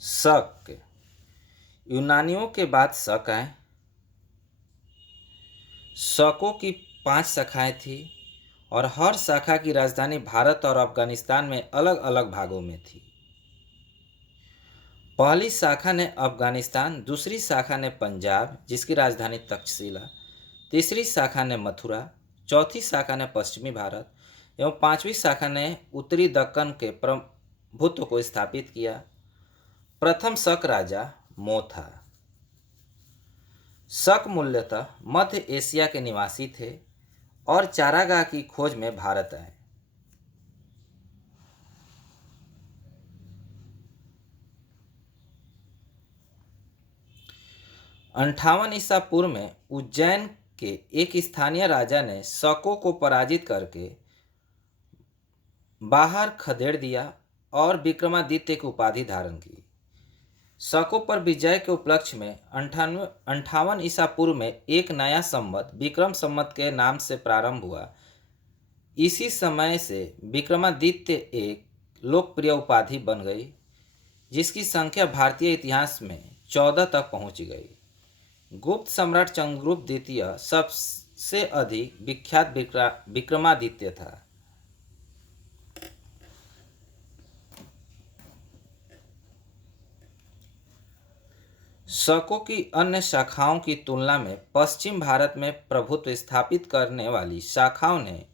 शक। यूनानियों के बाद शक आए। शकों की 5 शाखाएं थी और हर शाखा की राजधानी भारत और अफगानिस्तान में अलग अलग भागों में थी। पहली शाखा ने अफगानिस्तान, दूसरी शाखा ने पंजाब जिसकी राजधानी तक्षशिला, तीसरी शाखा ने मथुरा, चौथी शाखा ने पश्चिमी भारत एवं पांचवी शाखा ने उत्तरी दक्कन के प्रभुत्व को स्थापित किया। प्रथम शक राजा मो था। शक मूलतः मध्य एशिया के निवासी थे और चारागाह की खोज में भारत आए। अंठावन ईसा पूर्व में उज्जैन के एक स्थानीय राजा ने शकों को पराजित करके बाहर खदेड़ दिया और विक्रमादित्य की उपाधि धारण की। शकों पर विजय के उपलक्ष्य में 58 ईसा पूर्व में एक नया संवत विक्रम संवत के नाम से प्रारंभ हुआ। इसी समय से विक्रमादित्य एक लोकप्रिय उपाधि बन गई जिसकी संख्या भारतीय इतिहास में 14 तक पहुंच गई। गुप्त सम्राट चंद्रगुप्त द्वितीय सबसे अधिक विख्यात विक्रमादित्य था। शकों की अन्य शाखाओं की तुलना में पश्चिम भारत में प्रभुत्व स्थापित करने वाली शाखाओं ने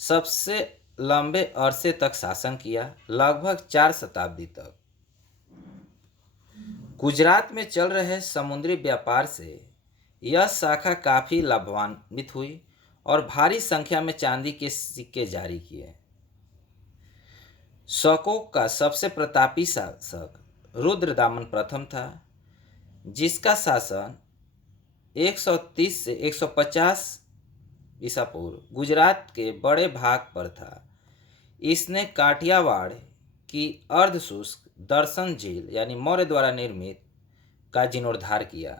सबसे लंबे अरसे तक शासन किया, लगभग 4 शताब्दी तक। गुजरात में चल रहे समुद्री व्यापार से यह शाखा काफ़ी लाभान्वित हुई और भारी संख्या में चांदी के सिक्के जारी किए। शकों का सबसे प्रतापी शासक रुद्रदामन प्रथम था, जिसका शासन 130 से 150 ईसा पूर्व गुजरात के बड़े भाग पर था। इसने काठियावाड़ की अर्धशुष्क दर्शन झील यानी मौर्य द्वारा निर्मित का जीर्णोद्धार किया।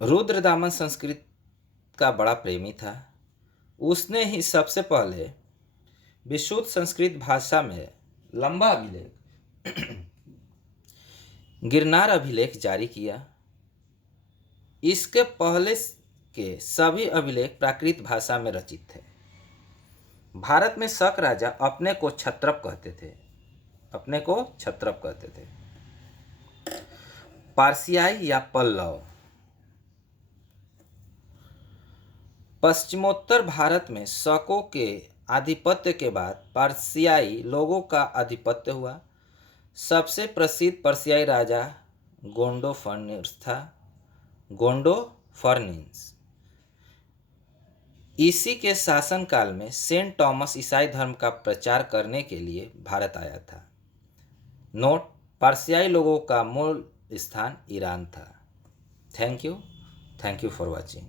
रुद्रदामन संस्कृत का बड़ा प्रेमी था। उसने ही सबसे पहले विशुद्ध संस्कृत भाषा में लंबा अभिलेख गिरनार अभिलेख जारी किया। इसके पहले के सभी अभिलेख प्राकृत भाषा में रचित थे। भारत में शक राजा अपने को क्षत्रप कहते थे। पारसियाई या पल्लव। पश्चिमोत्तर भारत में शकों के आधिपत्य के बाद पारसियाई लोगों का आधिपत्य हुआ। सबसे प्रसिद्ध पर्सियाई राजा गोंडोफर्निस था। इसी के शासनकाल में सेंट थॉमस ईसाई धर्म का प्रचार करने के लिए भारत आया था। नोट: पारसियाई लोगों का मूल स्थान ईरान था। Thank you for watching.